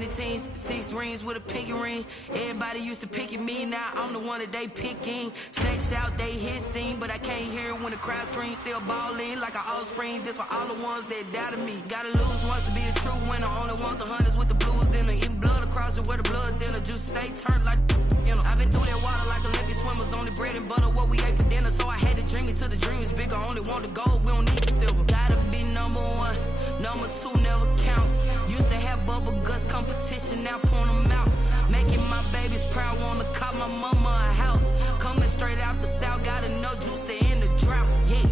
many teams, 6 rings with a pinky ring. Everybody used to picking me, now I'm the one that they picking. Snakes out, they hit scene, but I can't hear when the crowd screams. Still ballin' like an offspring, this for all the ones that doubted me. Gotta lose once to be a true winner, only want the hunters with the blues in them. Eating blood across it where the blood thinner, juice stay turned like you know. I've been through that water like Olympic swimmers, only bread and butter what we ate for dinner. So I had to dream it till the dream is bigger, only want the gold, we don't need the silver. Gotta be number 1, number 2 never count. Used to have bubble guts competition, now point them out. Making my babies proud, wanna call my mama a house. Coming straight out the south, got enough juice to end the drought, yeah.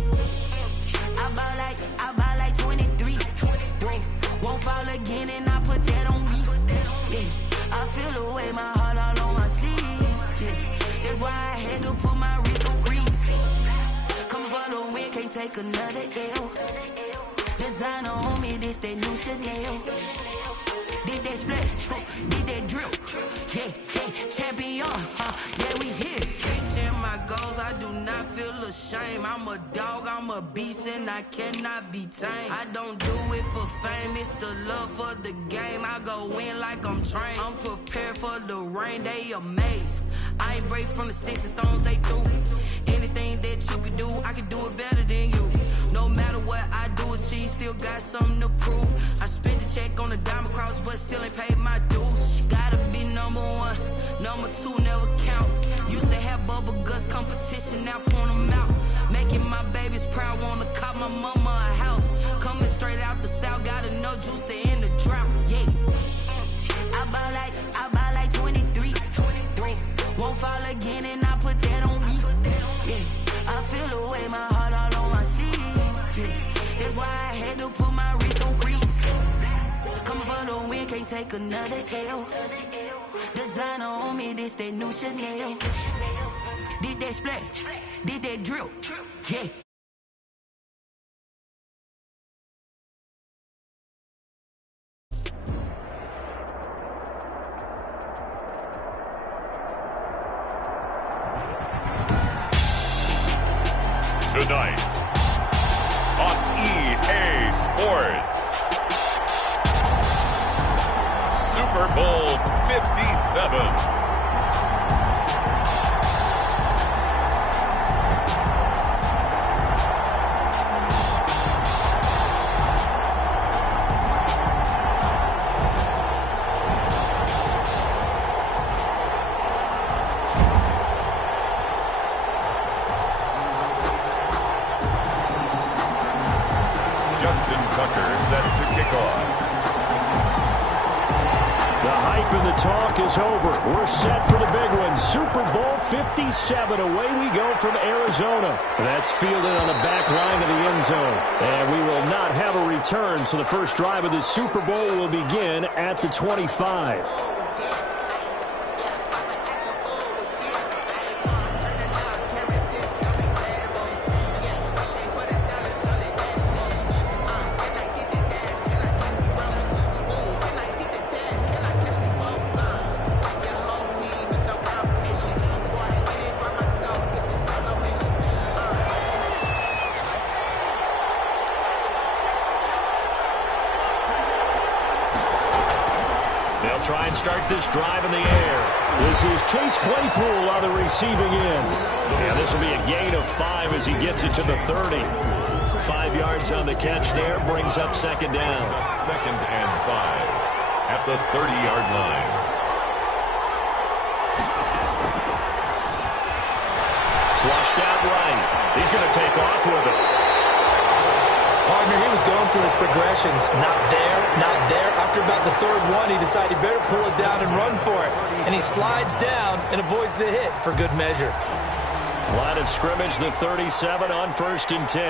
I bought like 23, whoa. Won't fall again and I put that on me, yeah. I feel the way, my heart all on my sleeve, yeah. That's why I had to put my wrist on freeze. Coming for the win, can't take another L. Designer on me, this that new Chanel. Did that split, did that drill, yeah, champion, yeah, we here. Reaching my goals, I do not feel ashamed. I'm a dog, I'm a beast, and I cannot be tamed. I don't do it for fame, it's the love for the game. I go in like I'm trained. I'm prepared for the rain, they amazed. I ain't break from the sticks and stones they threw. Anything that you could do, I could do it better than you. No matter what I do, achieve, still got something to prove. I spent the check on the diamond cross, but still ain't paid my dues. Gotta be number 1, number 2 never count. Used to have bubble guts competition, now point them out. Making my babies proud, wanna call my mama a house. Coming straight out the south, got enough juice to end the drought, yeah. I bought like 23, whoa. Won't fall again and I put that on me, yeah. I feel the way, my heart all on my sleeve, yeah. That's why I had to put my wrist on freeze. Coming for the win, can't take another L. Designer on me, this that new Chanel. Did that splash, did that drill, yeah. Tonight on EA Sports, Super Bowl 57. Set to kick off. The hype and the talk is over. We're set for the big one. Super Bowl 57. Away we go from Arizona. That's fielded on the back line of the end zone. And we will not have a return, so the first drive of the Super Bowl will begin at the 25. Try and start this drive in the air. This is Chase Claypool on the receiving end. And this will be a gain of 5 as he gets it to the 30. 5 yards on the catch there, brings up second down. Second and 5 at the 30-yard line. Flushed out right. He's going to take off with it. Partner, he was going through his progressions. Not there, not there. After about the third one, he decided he better pull it down and run for it. And he slides down and avoids the hit for good measure. Line of scrimmage, the 37 on 1st and 10.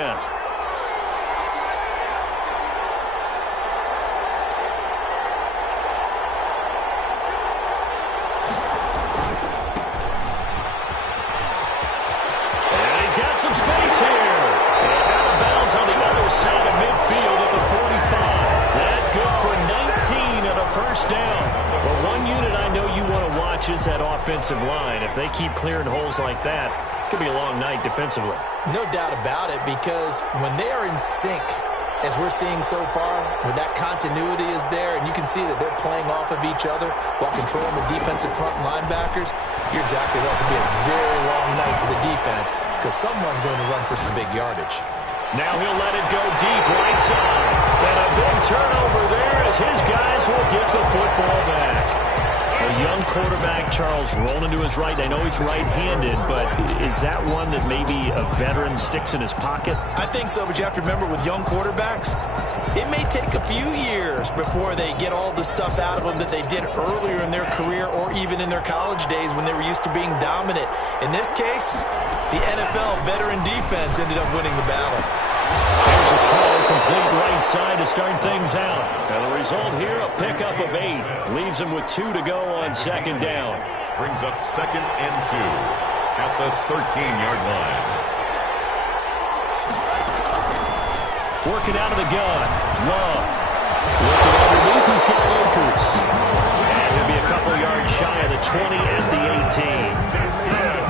And he's got some space here. And out of bounds on the other side of midfield at the 45. That's good for 19 on a first down. Well, one unit I know you want to watch is that offensive line. If they keep clearing holes like that, it could be a long night defensively. No doubt about it, because when they are in sync, as we're seeing so far, when that continuity is there and you can see that they're playing off of each other while controlling the defensive front linebackers, you're exactly right. It could be a very long night for the defense because someone's going to run for some big yardage. Now he'll let it go deep right side. And a big turnover there as his guys will get the football back. A young quarterback, Charles, rolling to his right. I know he's right-handed, but is that one that maybe a veteran sticks in his pocket? I think so, but you have to remember with young quarterbacks, it may take a few years before they get all the stuff out of them that they did earlier in their career or even in their college days when they were used to being dominant. In this case, the NFL veteran defense ended up winning the battle. There's a throw, complete right side to start things out. And the result here, a pickup of 8. Leaves him with 2 to go on second down. Brings up 2nd and 2 at the 13-yard line. Working out of the gun. Love. Looking underneath, he's got Lakers. And he'll be a couple yards shy of the 20 at the 18.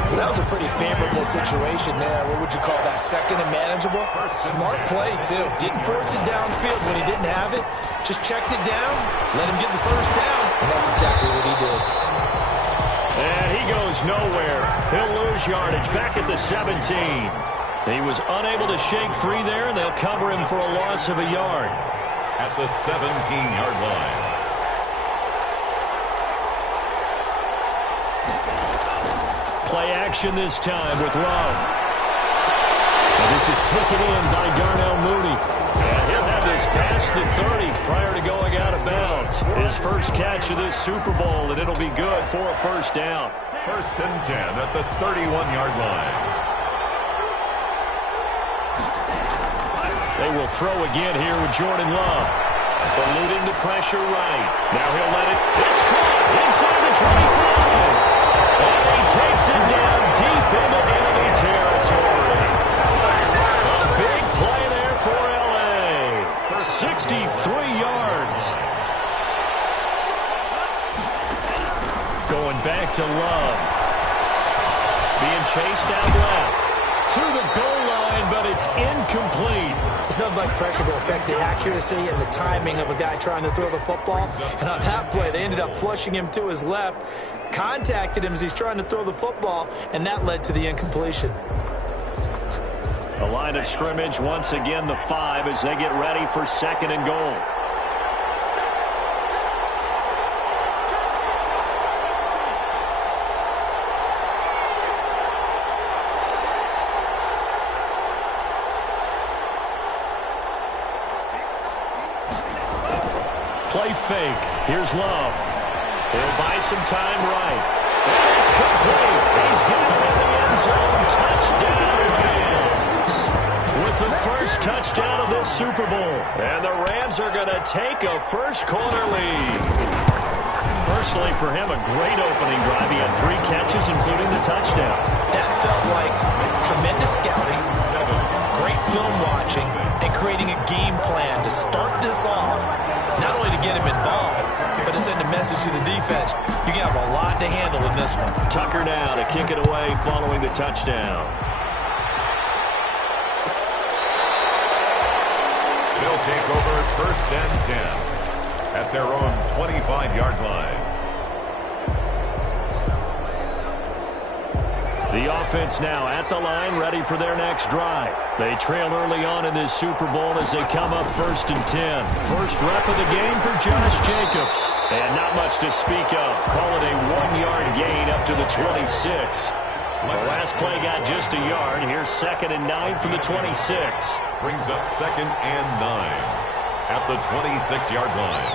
Well, that was a pretty favorable situation there. What would you call that? Second and manageable? Smart play, too. Didn't force it downfield when he didn't have it. Just checked it down, let him get the first down, and that's exactly what he did. And he goes nowhere. He'll lose yardage back at the 17. He was unable to shake free there, and they'll cover him for a loss of a yard. At the 17-yard line. Play action this time with Love. And this is taken in by Darnell Mooney. And he'll have this past the 30 prior to going out of bounds. His first catch of this Super Bowl, and it'll be good for a first down. 1st and 10 at the 31-yard line. They will throw again here with Jordan Love. Eluding the pressure right. Now he'll let it. It's caught inside the 25. And he takes it down deep into enemy territory. A big play there for L.A. 63 yards. Going back to Love. Being chased out left. To the goal line, but it's incomplete. It's nothing like pressure to affect the accuracy and the timing of a guy trying to throw the football. And on that play, they ended up flushing him to his left, contacted him as he's trying to throw the football, and that led to the incompletion. The line of scrimmage, once again, the 5 as they get ready for 2nd and goal. Play fake. Here's Love. He'll buy some time right. And it's complete. He's got it in the end zone. Touchdown, Rams. With the first touchdown of this Super Bowl. And the Rams are going to take a first-quarter lead. Personally, for him, a great opening drive. He had 3 catches, including the touchdown. That felt like tremendous scouting, great film watching, and creating a game plan to start this off. Not only to get him involved, but to send a message to the defense. You have a lot to handle in this one. Tucker now to kick it away following the touchdown. They'll take over 1st and 10 at their own 25-yard line. The offense now at the line, ready for their next drive. They trail early on in this Super Bowl as they come up 1st and 10. First rep of the game for Josh Jacobs. And not much to speak of. Call it a 1-yard gain up to the 26. The last play got just a yard. Here's 2nd and 9 from the 26. Brings up 2nd and 9 at the 26-yard line.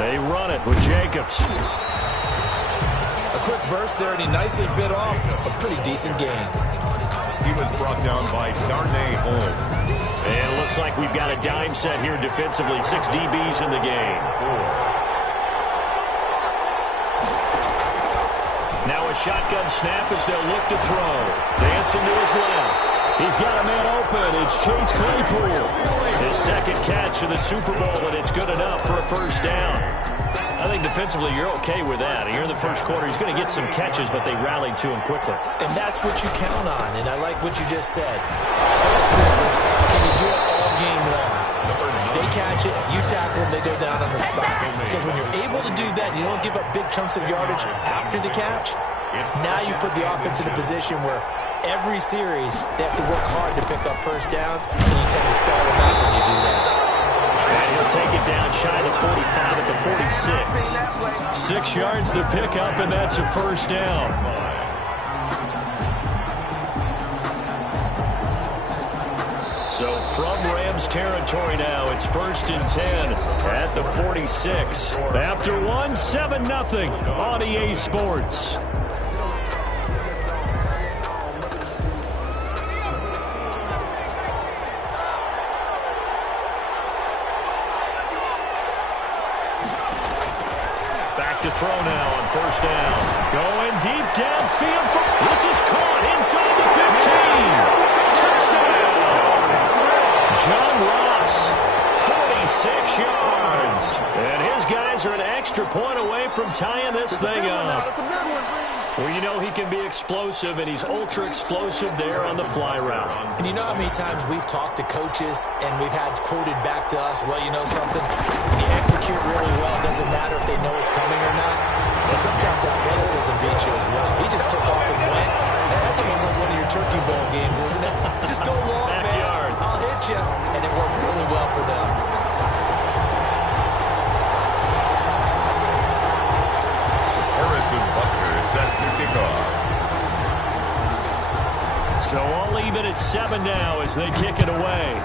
They run it with Jacobs. A quick burst there, and he nicely bit off a pretty decent gain. He was brought down by Darnay Holmes. And it looks like we've got a dime set here defensively. 6 DBs in the game. Now a shotgun snap as they'll look to throw. Dancing to his left. He's got a man open. It's Chase Claypool. His 2nd catch of the Super Bowl, and it's good enough for a first down. I think defensively you're okay with that. Here in the first quarter, he's going to get some catches, but they rallied to him quickly. And that's what you count on, and I like what you just said. First quarter, can you do it all game long? They catch it, you tackle them, they go down on the spot. Because when you're able to do that, you don't give up big chunks of yardage after the catch, now you put the offense in a position where every series they have to work hard to pick up first downs, and you tend to stall them out when you do that. And he'll take it down shy of the 45 at the 46. 6 yards to pick up, and that's a first down. So from Rams territory now, it's 1st and 10 at the 46. After 1, 7-0 on EA Sports. Back to throw now on 1st down. Going deep downfield. This is caught inside the 15. Touchdown. John Ross, 46 yards. And his guys are an extra point away from tying this thing up. Well, you know he can be explosive, and he's ultra-explosive there on the fly route. And you know how many times we've talked to coaches, and we've had quoted back to us, well, you know something? When you execute really well, it doesn't matter if they know it's coming or not. But sometimes athleticism beats you as well. He just took off and went. That's almost like one of your Turkey Bowl games, isn't it? Just go long, Backyard. man. I'll hit you. And it worked really well for them. Harrison Butker set to kick off. So all even at 7 now as they kick it away.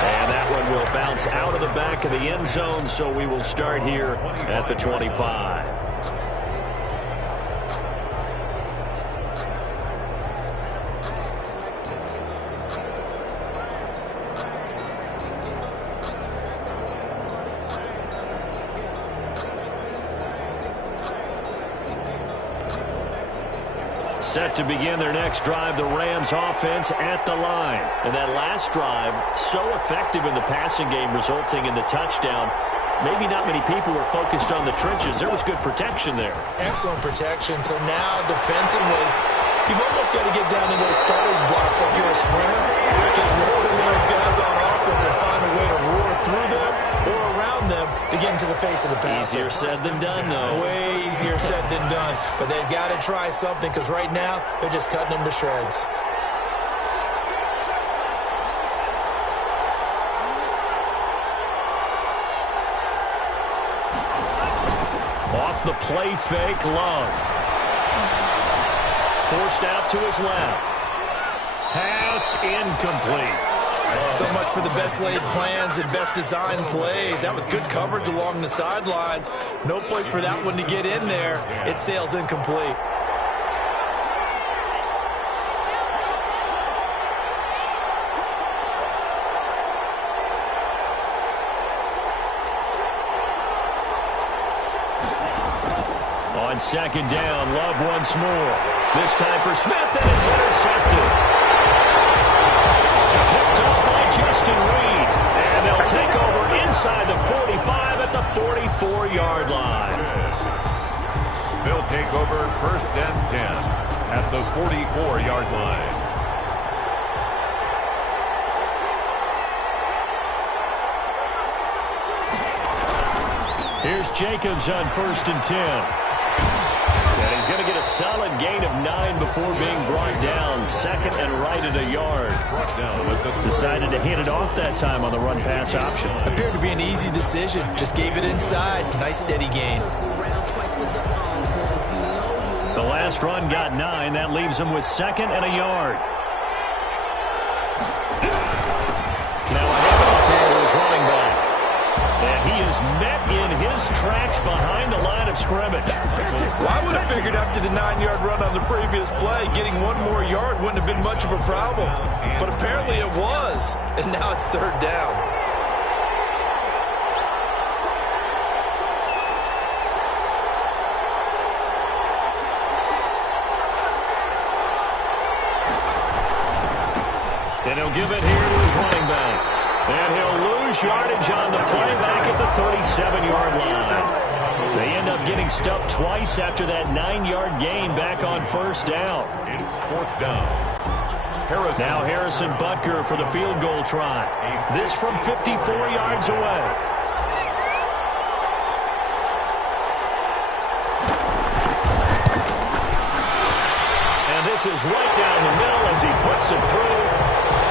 And that one will bounce out of the back of the end zone, so we will start here at the 25. Set to begin their next drive, the Rams offense at the line. And that last drive, so effective in the passing game, resulting in the touchdown. Maybe not many people were focused on the trenches. There was good protection there. Excellent protection. So now, defensively, you've almost got to get down into those starters blocks like you're a sprinter. Get lower than those guys on offense and find a way to roar through them or around them to get into the face of the passer. Easier said than done, though. Way easier said than done. But they've got to try something because right now they're just cutting them to shreds. Off the play fake, Love. Forced out to his left. Pass incomplete. So much for the best laid plans and best designed plays. That was good coverage along the sidelines. No place for that one to get in there. It sails incomplete. On 2nd down, Love once more. This time for Smith, and it's intercepted. Picked up by Justin Reed. And they'll take over inside the 45 at the 44-yard line. They'll take over 1st and 10 at the 44-yard line. Here's Jacobs on 1st and 10. And he's going to get a solid gain of 9 before being brought down. 2nd and right at a yard. Decided to hit it off that time on the run-pass option. Appeared to be an easy decision. Just gave it inside. Nice steady gain. The last run got 9. That leaves him with 2nd and a yard. Now a handoff here to his running back. And he is met in his tracks behind the line of scrimmage. Well, I would have figured after the 9-yard run on the previous play, getting one more yard wouldn't have been much of a problem. But apparently it was. And now it's 3rd down. And he'll give it here to his running back. And he'll lose much yardage on the play back at the 37-yard line. They end up getting stuffed twice after that 9-yard gain back on first down. It's fourth down. Now Harrison Butker for the field goal try. This from 54 yards away. And this is right down the middle as he puts it through.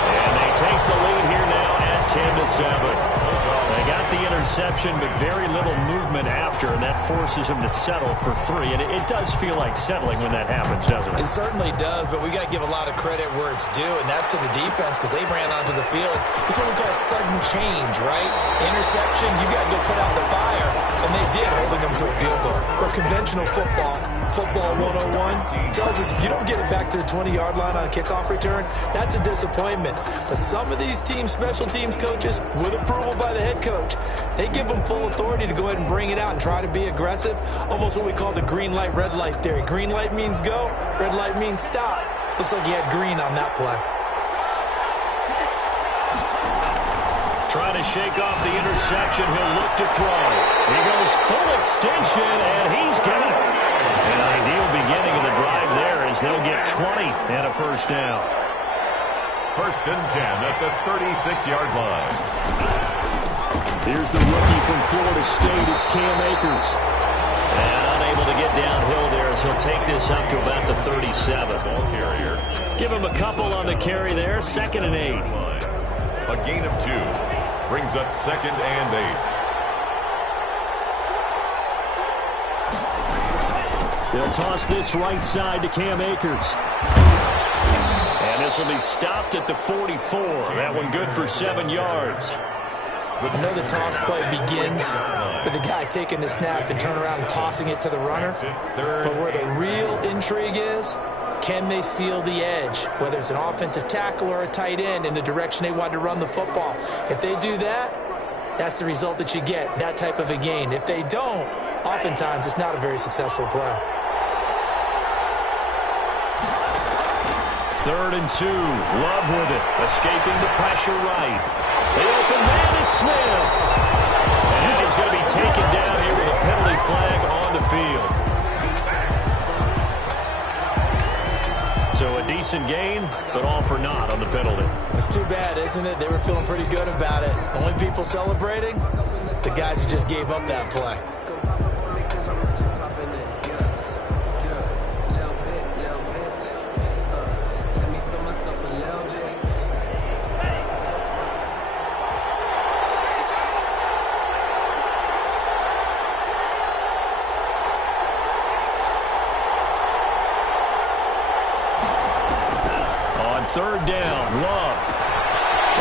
And they take the lead here now at 10-7. They got the interception, but very little movement after, and that forces him to settle for 3. And it does feel like settling when that happens, doesn't it? It certainly does, but we got to give a lot of credit where it's due, and that's to the defense because they ran onto the field. It's what we call sudden change, right? Interception, you got to go put out the fire, and they did, holding them to a field goal. But conventional football 101 tells us if you don't get it back to the 20-yard line on a kickoff return, that's a disappointment. But some of these team special teams coaches, with approval by the head coach, they give them full authority to go ahead and bring it out and try to be aggressive, almost what we call the green light, red light theory. Green light means go, red light means stop. Looks like he had green on that play. Trying to shake off the interception, he'll look to throw. He goes full extension, and he's got it. An ideal beginning of the drive there as they'll get 20 and a first down. First and 10 at the 36-yard line. Here's the rookie from Florida State. It's Cam Akers. And unable to get downhill there as he'll take this up to about the 37. Ball carrier. Give him a couple on the carry there. 2nd and 8. A gain of 2. Brings up 2nd and 8. They'll toss this right side to Cam Akers. And this will be stopped at the 44. That one good for 7 yards. I know the toss play begins with the guy taking the snap and turn around and tossing it to the runner. But where the real intrigue is, can they seal the edge, whether it's an offensive tackle or a tight end, in the direction they want to run the football? If they do that, that's the result that you get, that type of a gain. If they don't, oftentimes it's not a very successful play. 3rd and 2. Love with it. Escaping the pressure right. The open man is Smith. And he's going to be taken down here with a penalty flag on the field. So a decent gain, but all for naught on the penalty. It's too bad, isn't it? They were feeling pretty good about it. The only people celebrating, the guys who just gave up that play. Third down, Love.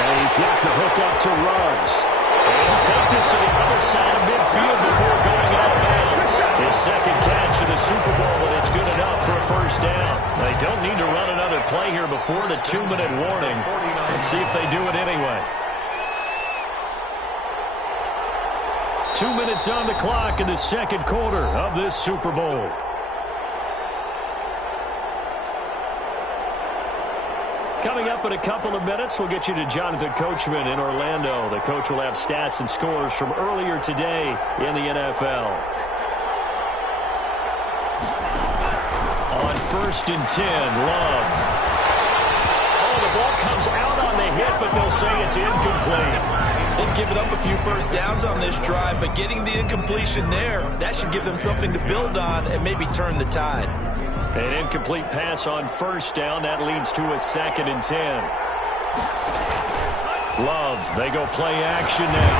And he's got the hook up to Ruggs. And he'll take this to the other side of midfield before going out of bounds. His second catch in the Super Bowl, and it's good enough for a first down. They don't need to run another play here before the 2-minute warning. Let's see if they do it anyway. 2 minutes on the clock in the second quarter of this Super Bowl. Coming up in a couple of minutes, we'll get you to Jonathan Coachman in Orlando. The coach will have stats and scores from earlier today in the NFL. On 1st and 10, Love. Oh, the ball comes out on the hit, but they'll say it's incomplete. They've given up a few first downs on this drive, but getting the incompletion there, that should give them something to build on and maybe turn the tide. An incomplete pass on first down. That leads to a 2nd and 10. Love, they go play action now.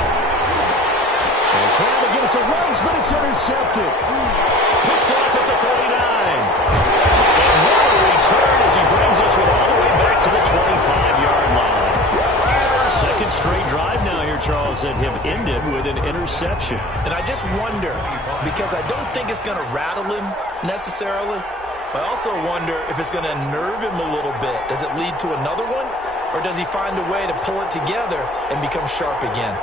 And trying to get it to Ruggs, but it's intercepted. Picked off at the 49. And what a return as he brings us all the way back to the 25-yard line. Second straight drive now here, Charles, that have ended with an interception. And I just wonder, because I don't think it's going to rattle him necessarily, I also wonder if it's going to nerve him a little bit. Does it lead to another one? Or does he find a way to pull it together and become sharp again?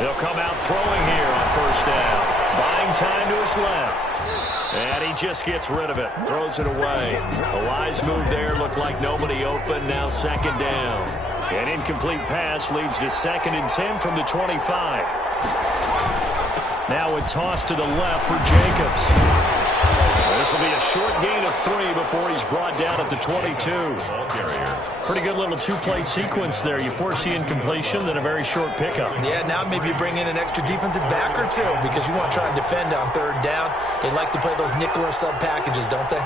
He'll come out throwing here on first down. Buying time to his left. And he just gets rid of it. Throws it away. A wise move there. Looked like nobody open. Now second down. An incomplete pass leads to 2nd and 10 from the 25. Now a toss to the left for Jacobs. This will be a short gain of 3 before he's brought down at the 22. Pretty good little two-play sequence there. You force the incompletion, then a very short pickup. Yeah, now maybe bring in an extra defensive back or two because you want to try and defend on 3rd down. They like to play those nickel or sub packages, don't they?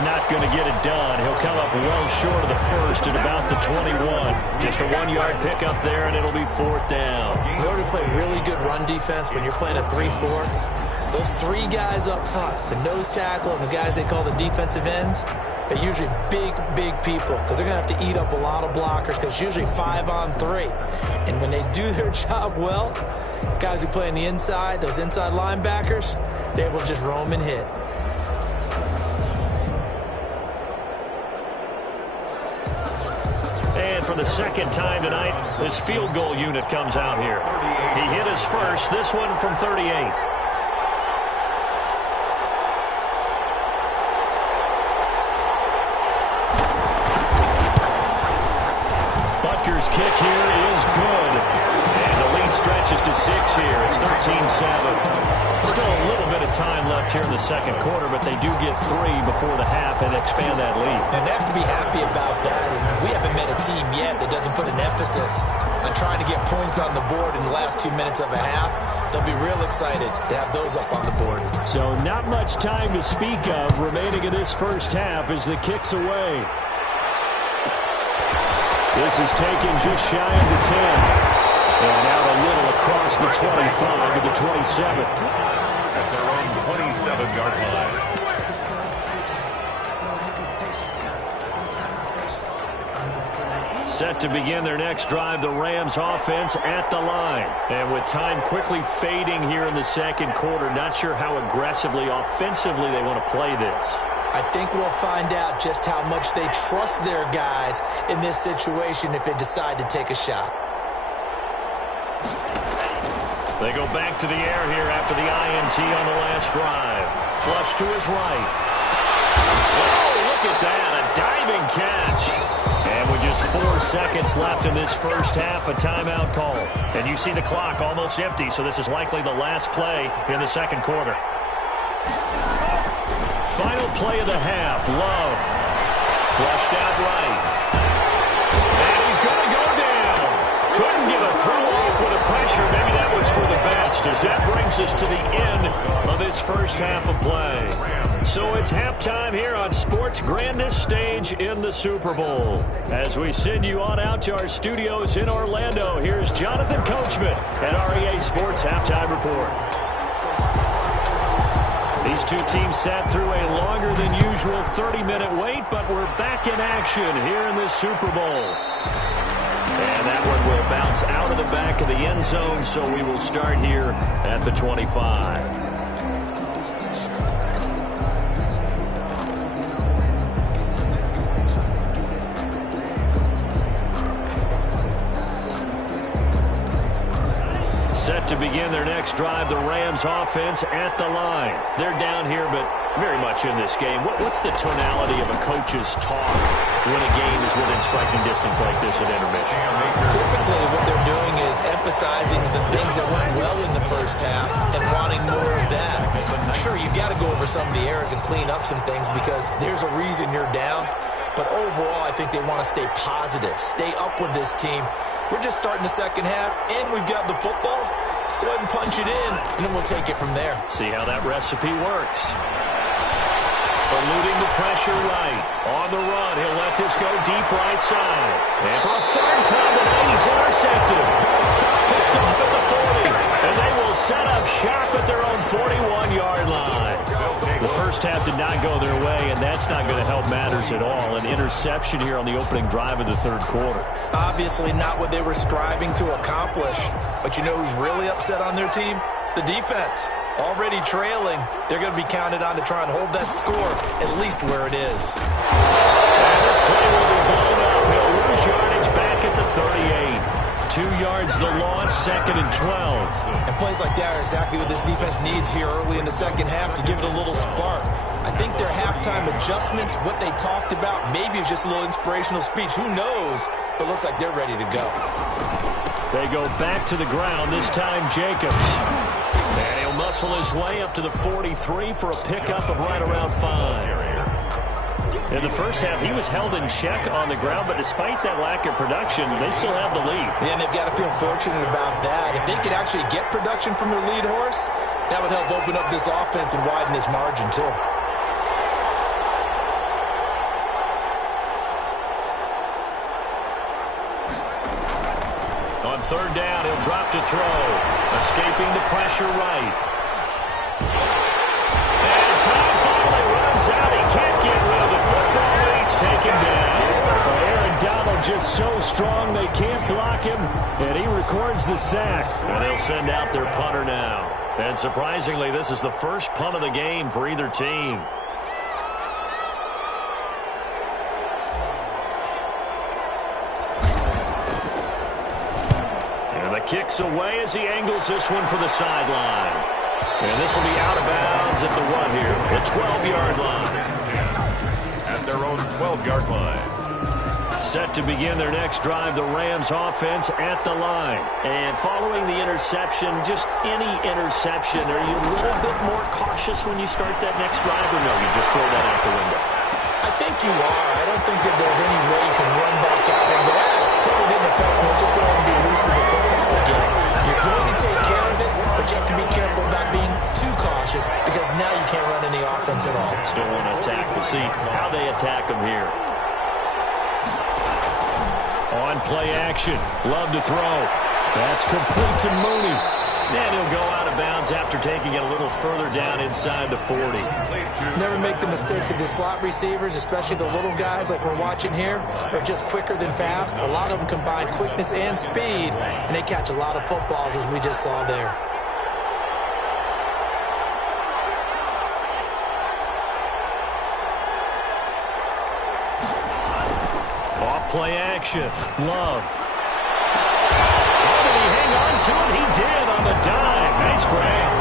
Not going to get it done. He'll come up well short of the first at about the 21. Just a 1-yard pickup there, and it'll be 4th down. In order to play really good run defense when you're playing a 3-4, those 3 guys up front, the nose tackle and the guys they call the defensive ends, they're usually big people because they're going to have to eat up a lot of blockers because it's usually 5 on 3. And when they do their job well, guys who play on the inside, those inside linebackers, they're able to just roam and hit. For the 2nd time tonight, this field goal unit comes out here. He hit his first, this one from 38. Butker's kick here is good. And the lead stretches to 6 here. It's 13-7. Still a little bit of time left here in the 2nd quarter, but they do get 3 before the half and expand that lead. And they have to be happy about that. And we haven't met a team yet that doesn't put an emphasis on trying to get points on the board in the last 2 minutes of a half. They'll be real excited to have those up on the board. So not much time to speak of remaining in this first half as the kick's away. This is taken just shy of the 10. And out a little across the 25 to the 27. At their own 27-yard line. Set to begin their next drive, the Rams offense at the line. And with time quickly fading here in the 2nd quarter, not sure how aggressively, offensively they want to play this. I think we'll find out just how much they trust their guys in this situation if they decide to take a shot. They go back to the air here after the INT on the last drive. Flush to his right. Oh, look at that, a diving catch. And with just 4 seconds left in this first half, a timeout call. And you see the clock almost empty, so this is likely the last play in the 2nd quarter. Final play of the half, Love. Flushed out right. And he's going to go down. Couldn't get a throw off with the pressure. Maybe that was for the best, as that brings us to the end of this first half of play. So it's halftime here on sports' grandest stage in the Super Bowl. As we send you on out to our studios in Orlando, here's Jonathan Coachman at REA Sports Halftime Report. These two teams sat through a longer than usual 30-minute wait, but we're back in action here in this Super Bowl. And that one will bounce out of the back of the end zone, so we will start here at the 25. Set to begin their next drive, the Rams offense at the line. They're down here, but very much in this game. What's the tonality of a coach's talk when a game is within striking distance like this at intermission? Typically, what they're doing is emphasizing the things that went well in the first half and wanting more of that. Sure, you've got to go over some of the errors and clean up some things because there's a reason you're down. But overall, I think they want to stay positive, stay up with this team. We're just starting the second half, and we've got the football. Let's go ahead and punch it in, and then we'll take it from there. See how that recipe works. Eluding the pressure right. On the run, he'll let this go deep right side. And for a third time tonight, he's intercepted. Picked off at the 40, and they will set up shop at their own 41-yard line. The first first half did not go their way, and that's not going to help matters at all. An interception here on the opening drive of the third quarter. Obviously not what they were striving to accomplish. But you know who's really upset on their team? The defense. Already trailing, they're going to be counted on to try and hold that score at least where it is. And this play will be blown up. He'll lose yardage back at the 38. 2 yards the loss, 2nd and 12. And plays like that are exactly what this defense needs here early in the second half to give it a little spark. I think their halftime adjustment, what they talked about, maybe it's just a little inspirational speech. Who knows? But looks like they're ready to go. They go back to the ground, this time Jacobs. And he'll muscle his way up to the 43 for a pickup of right around 5. In the first half, he was held in check on the ground, but despite that lack of production, they still have the lead. Yeah, and they've got to feel fortunate about that. If they could actually get production from their lead horse, that would help open up this offense and widen this margin, too. On third down, he'll drop to throw. Escaping the pressure right. And time finally runs out. He can't get rid of the football. He's taken down. Aaron Donald just so strong they can't block him, and he records the sack. And they'll send out their punter now. And surprisingly, this is the first punt of the game for either team. Kicks away as he angles this one for the sideline. And this will be out of bounds at the what here? The 12-yard line. At their own 12-yard line. Set to begin their next drive, the Rams offense at the line. And following the interception, just any interception, are you a little bit more cautious when you start that next drive, or no, you just throw that out the window? I think you are. I don't think that there's any way you can run back out there and go, totally didn't affect me. Let's just go ahead and be loose with the football again. You're going to take care of it, but you have to be careful about being too cautious because now you can't run any offense at all. Still want to attack. We'll see how they attack them here. On play action. Love to throw. That's complete to Mooney. And he'll go out of bounds after taking it a little further down inside the 40. Never make the mistake that the slot receivers, especially the little guys like we're watching here, are just quicker than fast. A lot of them combine quickness and speed, and they catch a lot of footballs, as we just saw there. Off play action. Love. To it, he did on the dime. Nice grab.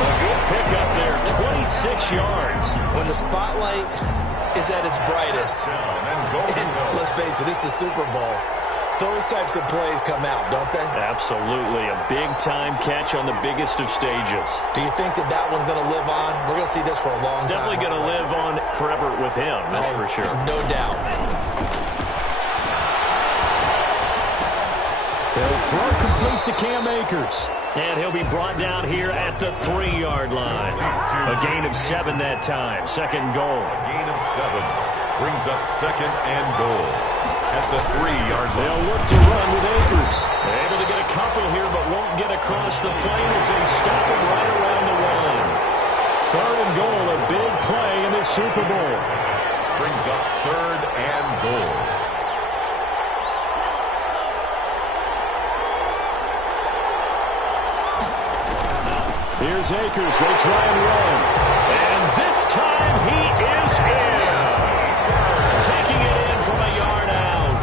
A good pickup there, 26 yards. When the spotlight is at its brightest, and let's face it, it's the Super Bowl, those types of plays come out, don't they? Absolutely. A big-time catch on the biggest of stages. Do you think that that one's going to live on? We're going to see this for a long time. Definitely going to live on forever with him, that's for sure. No doubt. He'll throw complete to Cam Akers. And he'll be brought down here at the 3-yard line. A gain of 7 that time. Second goal. A gain of 7 brings up 2nd and goal at the 3-yard line. They'll look to run with Akers. They're able to get a couple here, but won't get across the plane as they stop him right around the 1. 3rd and goal, a big play in this Super Bowl. Brings up 3rd and goal. Here's Akers. They try and run. And this time he is in. Taking it in from a yard out.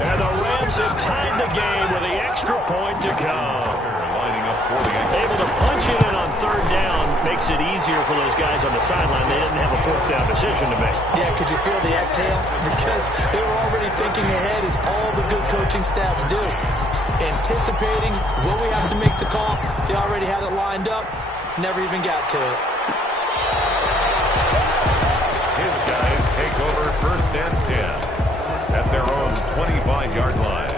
And the Rams have tied the game with the extra point to come. Lining up for the Able to punch it in on 3rd down makes it easier for those guys on the sideline. They didn't have a 4th down decision to make. Yeah, could you feel the exhale? Because they were already thinking ahead, as all the good coaching staffs do. Anticipating, will we have to make the call? They already had it lined up, never even got to it. His guys take over 1st and 10 at their own 25-yard line.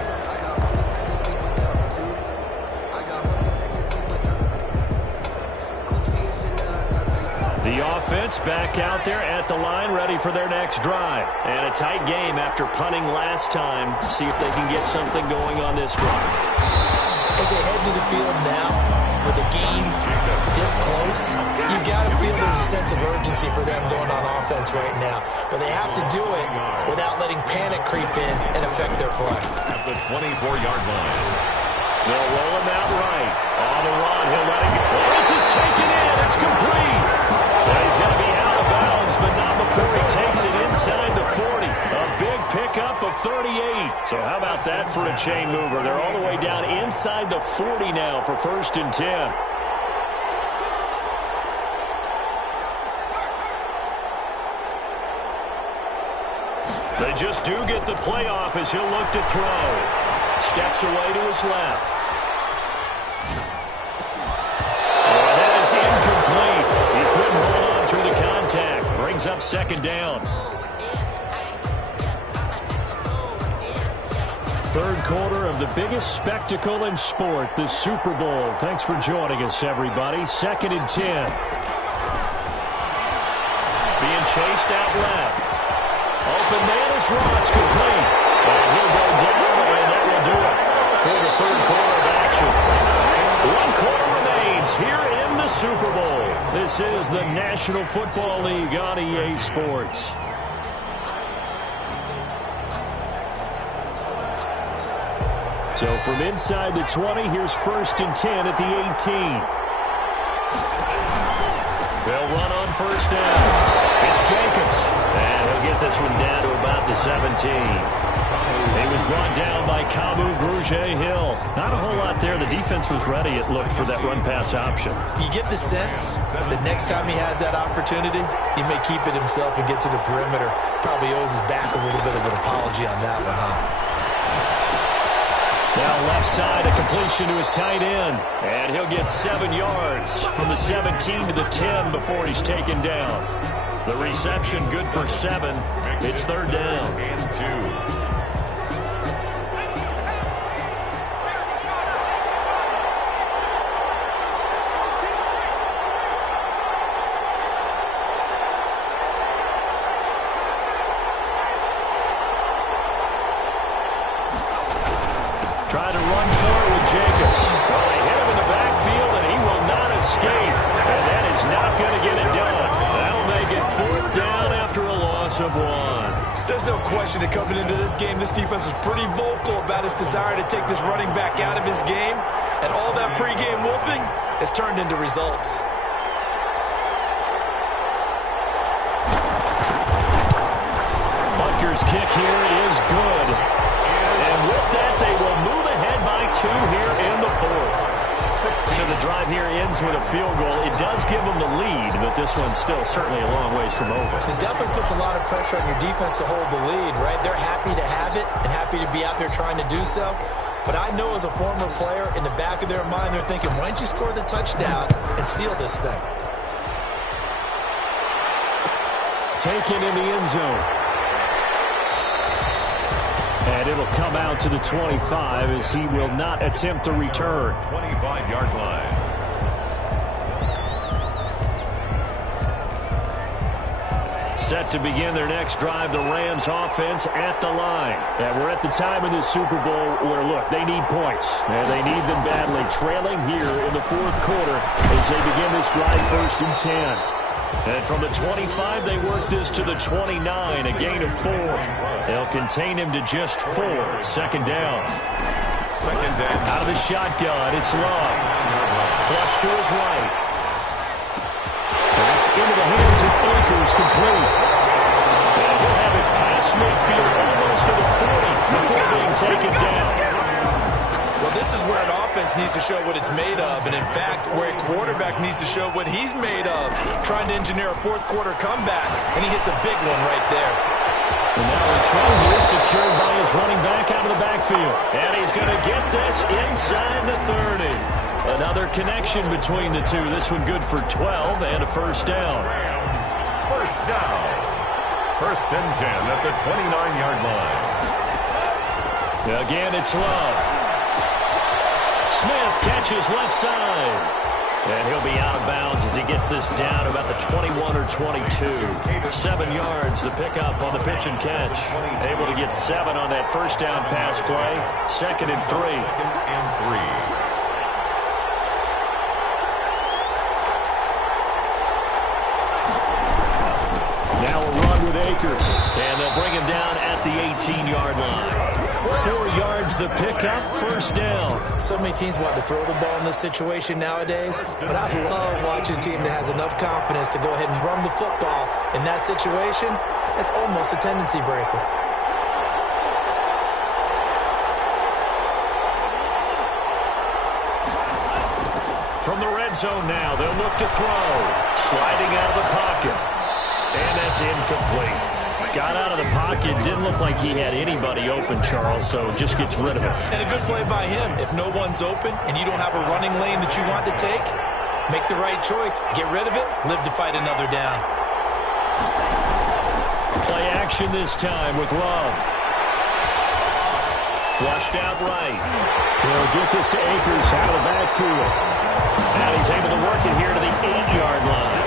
The offense back out there at the line, ready for their next drive. And a tight game after punting last time. See if they can get something going on this drive. As they head to the field now, with a game this close, you've got to feel there's a sense of urgency for them going on offense right now. But they have to do it without letting panic creep in and affect their play. At the 24-yard line. They'll roll him out right. On the run, he'll let it go. Well, this is taken in. It's complete. Well, he's going to be out of bounds, but not before he takes it inside the 40. A big pickup of 38. So how about that for a chain mover? They're all the way down inside the 40 now for 1st and 10. They just do get the playoff as he'll look to throw. Steps away to his left. Oh, that is incomplete. He couldn't hold on through the contact. Brings up 2nd down. 3rd quarter of the biggest spectacle in sport, the Super Bowl. Thanks for joining us, everybody. 2nd and 10. Being chased out left. Open man is Ross, complete. And he'll go down, and that will do it for the 3rd quarter of action. 1 quarter remains here in the Super Bowl. This is the National Football League on EA Sports. So from inside the 20, here's 1st and 10 at the 18. They'll run on 1st down. It's Jacobs. And he'll get this one down to about the 17. He was brought down by Kamu Grugier-Hill. Not a whole lot there. The defense was ready, it looked, for that run-pass option. You get the sense that next time he has that opportunity, he may keep it himself and get to the perimeter. Probably owes his back a little bit of an apology on that one, huh? Now left side, a completion to his tight end. And he'll get 7 yards from the 17 to the 10 before he's taken down. The reception good for 7. It's 3rd down. And 2. Try to run for it with Jacobs. Well, they hit him in the backfield, and he will not escape. And that is not going to get it done. That'll make it 4th down after a loss of 1. There's no question that coming into this game, this defense was pretty vocal about its desire to take this running back out of his game. And all that pregame wolfing has turned into results. Butker's kick here is good. And with that, they will move ahead by 2 here in the 4th. So the drive here ends with a field goal. It does give them the lead, but this one's still certainly a long ways from over. It definitely puts a lot of pressure on your defense to hold the lead, right? They're happy to have it and happy to be out there trying to do so. But I know as a former player, in the back of their mind, they're thinking, why don't you score the touchdown and seal this thing? Taken in the end zone. And it'll come out to the 25 as he will not attempt to return. 25-yard line. Set to begin their next drive, the Rams offense at the line. And we're at the time in this Super Bowl where, look, they need points. And they need them badly. Trailing here in the 4th quarter as they begin this drive 1st and 10. And from the 25, they work this to the 29, a gain of 4. They'll contain him to just 4. 2nd down. 2nd down. Out of the shotgun, it's Love. Flush to his right. That's into the hands of Akers, complete. And he'll have it past midfield, almost to the 40, before being taken down. Well, this is where an offense needs to show what it's made of, and in fact, where a quarterback needs to show what he's made of, trying to engineer a 4th quarter comeback, and he hits a big one right there. And now the throw here secured by his running back out of the backfield. And he's going to get this inside the 30. Another connection between the two. This one good for 12 and a 1st down. Rams, 1st down. 1st and 10 at the 29-yard line. Again, it's Love. Smith catches left side. And he'll be out of bounds as he gets this down about the 21 or 22. 7 yards, the pickup on the pitch and catch. Able to get 7 on that 1st down pass play. 2nd and 3. 2nd and 3. Akers. And they'll bring him down at the 18-yard line. 4 yards the pickup, first down. So many teams want to throw the ball in this situation nowadays, but I love watching a team that has enough confidence to go ahead and run the football in that situation. That's almost a tendency breaker. From the red zone now, they'll look to throw. Sliding out of the pocket. And that's incomplete. Got out of the pocket, didn't look like he had anybody open, Charles, so just gets rid of it. And a good play by him. If no one's open and you don't have a running lane that you want to take, make the right choice. Get rid of it, live to fight another down. Play action this time with Love. Flushed out right. He'll get this to Akers out of the backfield. And he's able to work it here to the 8-yard line.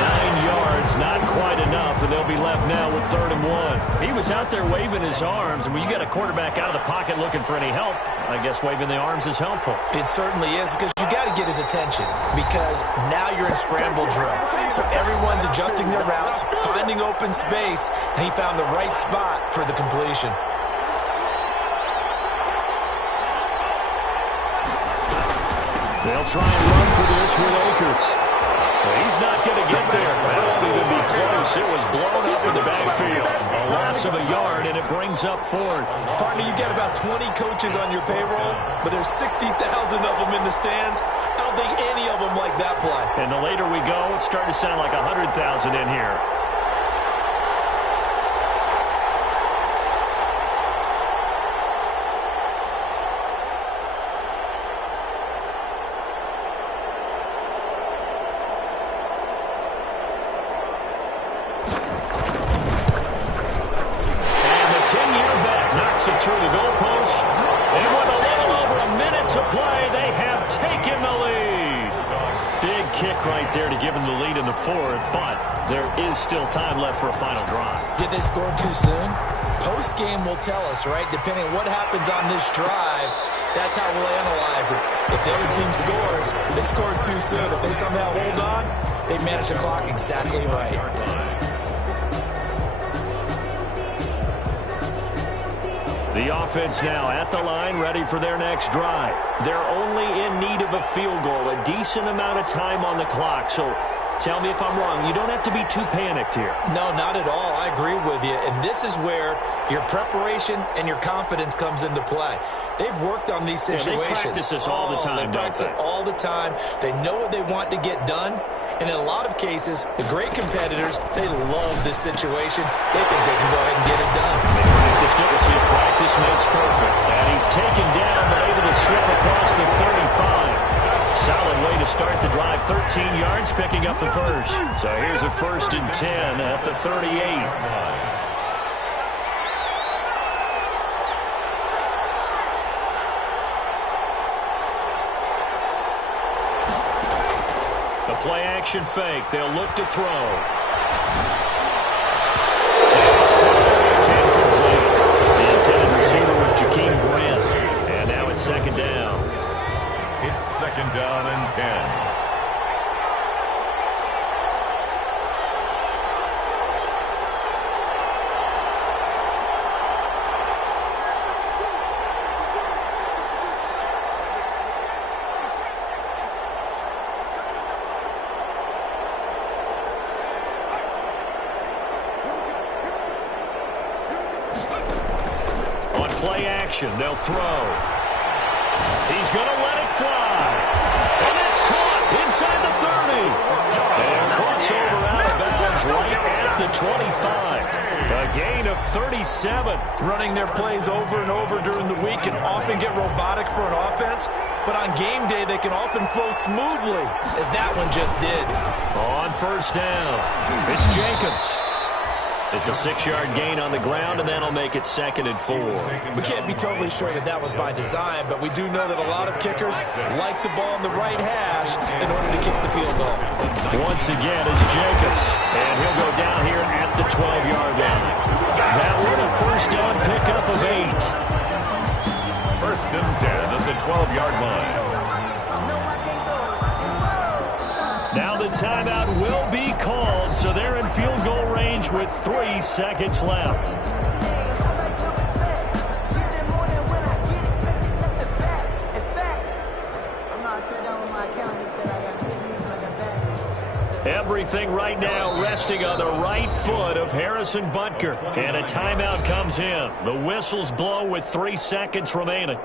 9 yards, not quite enough, and they'll be left now with 3rd and 1. He was out there waving his arms, and when you got a quarterback out of the pocket looking for any help, I guess waving the arms is helpful. It certainly is, because you got to get his attention, because now you're in scramble drill. So everyone's adjusting their routes, finding open space, and he found the right spot for the completion. They'll try and run for this with Akers. He's not going to get there. That won't even be close. It was blown up in the backfield. A loss of a yard, and it brings up 4th. Partner, you got about 20 coaches on your payroll, but there's 60,000 of them in the stands. I don't think any of them like that play. And the later we go, it's starting to sound like 100,000 in here. Through the goalpost, and with a little over a minute to play, they have taken the lead. Big kick right there to give them the lead in the 4th, but there is still time left for a final drive. Did they score too soon? Post-game will tell us, right? Depending on what happens on this drive, that's how we'll analyze it. If the other team scores, they scored too soon. If they somehow hold on, they manage the clock exactly right. The offense now at the line, ready for their next drive. They're only in need of a field goal, a decent amount of time on the clock. So tell me if I'm wrong. You don't have to be too panicked here. No, not at all. I agree with you. And this is where your preparation and your confidence comes into play. They've worked on these situations. Yeah, they practice this all the time, They practice it all the time. They know what they want to get done. And in a lot of cases, the great competitors, they love this situation. They think they can go ahead and get it done. They practiced it. We'll see if practice makes perfect. And he's taken down, but able to slip across the 35. Solid way to start the drive. 13 yards, picking up the first. So here's a 1st and 10 at the 38. The play-action fake. They'll look to throw. His throw is incomplete. The intended receiver was Jakeem Grant. And now it's 2nd down. It's 2nd down and 10. Play action. They'll throw. He's going to let it fly. And it's caught inside the 30. And crossover out of bounds right at the 25. A gain of 37. Running their plays over and over during the week can often get robotic for an offense, but on game day they can often flow smoothly, as that one just did. On 1st down, it's Jacobs. It's a 6-yard gain on the ground, and that'll make it 2nd and 4. We can't be totally sure that that was by design, but we do know that a lot of kickers like the ball in the right hash in order to kick the field goal. Once again, it's Jacobs, and he'll go down here at the 12-yard line. That one a 1st down pickup of 8. 1st and 10 at the 12-yard line. Now the timeout will be called, so they're in field goal range with 3 seconds left. Everything right now resting on the right foot of Harrison Butker. And a timeout comes in. The whistles blow with 3 seconds remaining.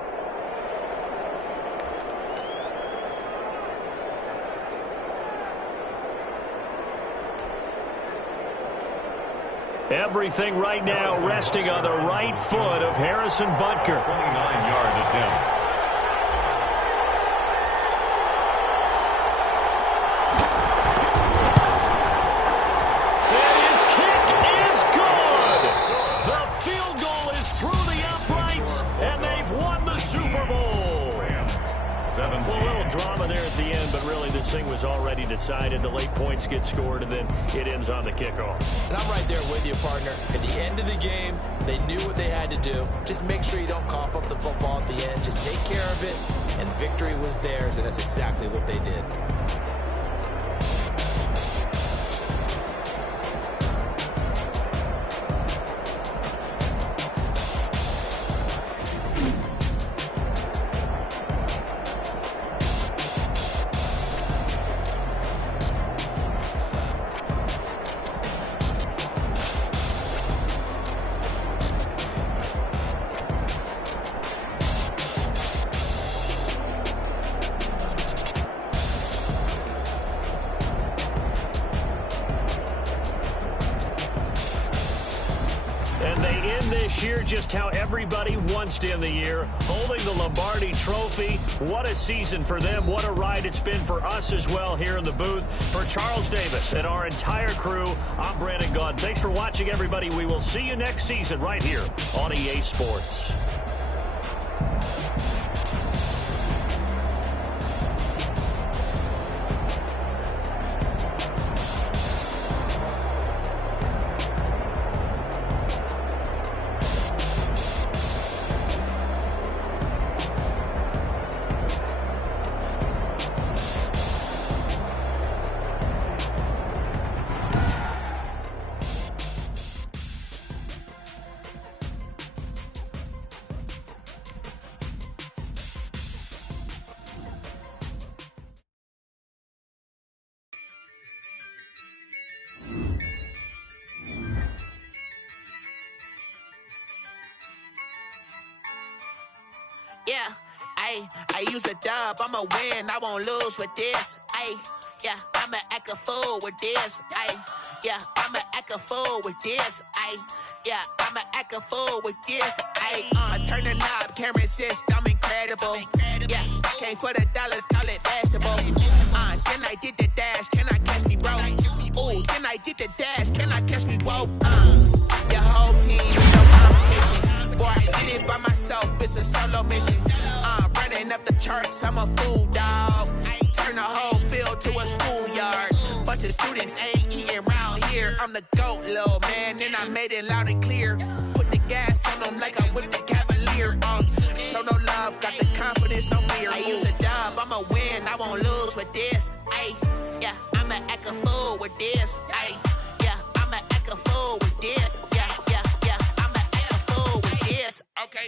Everything right now resting on the right foot of Harrison Butker. 29-yard attempt. And his kick is good. The field goal is through the uprights, and they've won the Super Bowl. Rams, 17. Well, a little drama there at the end, but really this thing was already decided. The late points get scored, and then it ends on the kickoff. And I'm right there with you, partner. At the end of the game, they knew what they had to do. Just make sure you don't cough up the football at the end. Just take care of it, and victory was theirs, and that's exactly what they did. And they end this year just how everybody wants to end the year, holding the Lombardi Trophy. What a season for them. What a ride it's been for us as well here in the booth. For Charles Davis and our entire crew, I'm Brandon Gaudin. Thanks for watching, everybody. We will see you next season right here on EA Sports. Yeah, I use a dub, I'ma win, I won't lose with this. Yeah, I'ma act a fool with this. Yeah, I'ma act a fool with this. Yeah, I'ma act a fool with this. I turn the knob, camera assist, I'm incredible. Yeah, came for the dollars, call it vegetable. Then I did the dash, can I catch me, bro? Ooh, then I did the dash, can I catch me, whoa? Your whole team, no competition. Boy, I did it by myself, it's a solo mission. Running up the charts, I'm a fool, dog. Turn the whole field to a schoolyard. Bunch of students ain't eating round here. I'm the GOAT, little man, and I made it loud and clear. Put the gas on them like I whipped the Cavalier. Show no love, got the confidence, no fear. I use a dub, I'ma win, I won't lose with this. Yeah, I'ma act a fool with this. Yeah, I'ma act a fool with this. Yeah, I'ma act a fool with this. Okay.